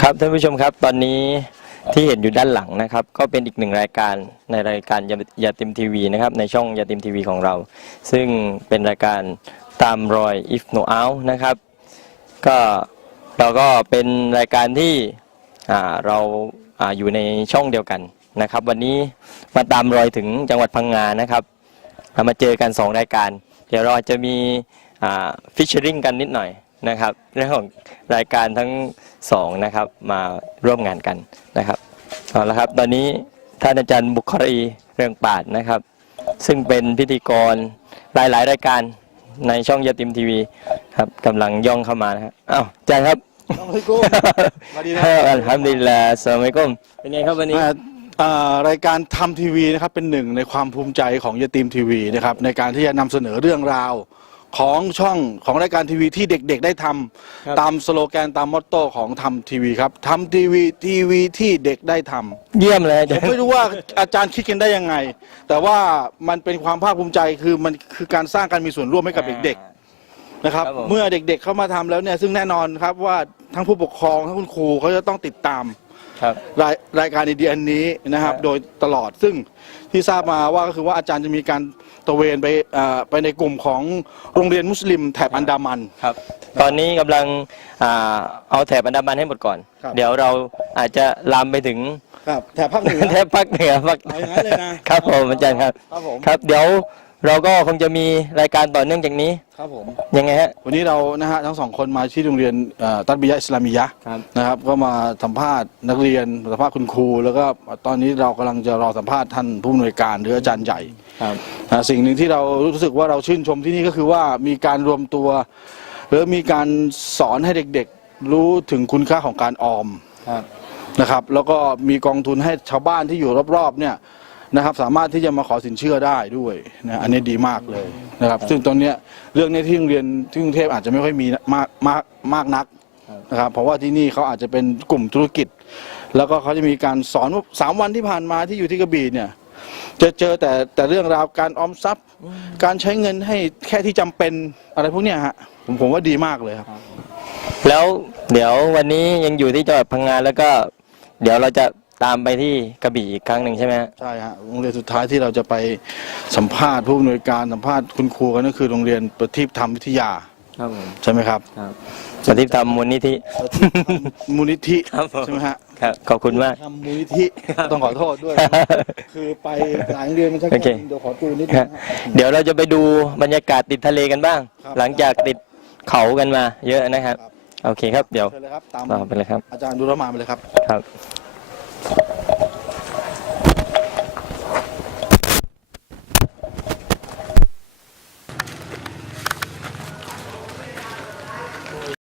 ครับท่านผู้ชมครับตอนนี้ที่เห็นอยู่ด้านหลังนะครับ ก็เป็นอีกหนึ่งรายการในรายการยายาติมทีวีนะครับในช่องยาติมทีวีของเรา ซึ่งเป็นรายการตามรอย if no out นะครับ ก็เราก็เป็นรายการที่อ่าเราอาอยู่ในช่องเดียวกันนะครับ วันนี้มาตามรอยถึงจังหวัดพังงานะครับเรามาเจอกัน 2 รายการ เดี๋ยวเราจจะมีฟิชเชอริงกันนิดหน่อย นะครับเรื่องของรายการทั้งสองนะครับมาร่วมงานกันนะครับเอาละครับตอนนี้ท่านอาจารย์บุครีเรืองปราดนะครับ ซึ่งเป็นพิธีกรหลายๆ รายการในช่องยาติมทีวีครับกำลังย่องเข้ามานะครับอ้าวอาจารย์ครับอัลกุมสวัสดีนะอัลฮัมดุลิลลาห์อัสสลามุอะลัยกุมเป็นไงครับวันนี้อ่าอ่ารายการทำทีวีนะครับเป็นหนึ่งในความภูมิใจของยาตีมทีวีนะครับในการที่จะนำเสนอเรื่องราว ของช่องของรายการทีวีที่เด็กๆ ได้ทำครับ ตามสโลแกนตามมอตโต้ของทำทีวีครับทำทีวีทีวีที่เด็กได้ทำ เยี่ยมเลยอาผจารมย์ ไม่รู้ว่าอาจารย์คิดกันได้ยังไง แต่ว่ามันเป็นความภาคภูมิใจคือมันคือการสร้างการมีส่วนร่วมให้กับเด็กๆนะครับ ครับผม เมื่อเด็กๆเข้ามาทำแล้วเนี่ยซึ่งแน่นอนครับว่าทั้งผู้ปกครองทั้งคุณครูเขาจะต้องติดตาม ครับ รายรายการดีอันนี้นะครับครับ โดยตลอดซึ่งที่ทราบมาว่าก็คือว่าอาจารย์จะมีการตระเวนไปเอ่อไปในกลุ่มของโรงเรียนมุสลิมแถบอันดามัน ครับ ตอนนี้กำลังอ่าเอาแถบอันดามันให้หมดก่อน ครับ เดี๋ยวเราอาจจะลามไปถึง ครับแถบภาคเหนือแถบภาคเหนือภาคเอาอย่างนั้นเลยนะครับผมอาจารย์ครับ ครับผม ครับเดี๋ยว เราก็คงจะมีรายการต่อเนื่องจากนี้ครับผม ยังไงฮะ วันนี้เรานะฮะทั้งสองคนมาที่โรงเรียนเอ่อตัตบิยะอิสลามิยะห์ครับ นะครับก็มาสัมภาษณ์นักเรียนสัมภาษณ์คุณครู แล้วก็ตอนนี้เรากำลังจะรอสัมภาษณ์ท่านผู้อำนวยการหรืออาจารย์ใหญ่ครับ อ่าสิ่งหนึ่งที่เรารู้สึกว่าเราชื่นชมที่นี่ก็คือว่ามีการรวมตัว หรือมีการสอนให้เด็กๆ รู้ถึงคุณค่าของการออม ครับ นะครับแล้วก็มีกองทุนให้ชาวบ้านที่อยู่รอบๆเนี่ย นะครับสามารถที่จะมาขอสินเชื่อได้ด้วยนะอันนี้ดีมากเลยนะครับ ซึ่งตอนเนี้ยเรื่องนี้ที่โรงเรียนที่กรุงเทพอาจจะไม่ค่อยมีมากมากมากนักครับนะครับเพราะว่าที่นี่เขาอาจจะเป็นกลุ่มธุรกิจ แล้วก็เขาจะมีการสอนว่าสามวันที่ผ่านมาที่อยู่ที่กระบี่เนี่ยจะเจอแต่แต่เรื่องราวการออมทรัพย์ การใช้เงินให้แค่ที่จำเป็นอะไรพวกเนี้ยฮะผมผมว่าดีมากเลยครับ แล้วเดี๋ยววันนี้ยังอยู่ที่จังหวัดพังงาแล้วก็ เดี๋ยวเราจะ ตามไปที่กระบี่อีกครั้งหนึ่งใช่ไหมฮะใช่ฮะโรงเรียนสุดท้ายที่เราจะไปสัมภาษณ์ผู้อำนวยการสัมภาษณ์คุณครูกันก็คือโรงเรียนประทีปธรรมวิทยาครับผมใช่ไหมครับ ครับปฏิธรรมมูลนิธิ มูลนิธิครับผม ใช่ไหมฮะครับขอบคุณมาก ทำมูลนิธิต้องขอโทษด้วย คือไปหลายโรงเรียนมันชักโอเค เดี๋ยวขอจูนนิดนึงฮะฮะ เดี๋ยวเราจะไปดูบรรยากาศติดทะเลกันบ้าง ครับ หลังจากติดเขากันมา เยอะนะครับครับโอเคครับ เดี๋ยวเชิญเลยครับตามต่อไปเลยครับ อาจารย์ดุรมาไปเลยครับ ครับ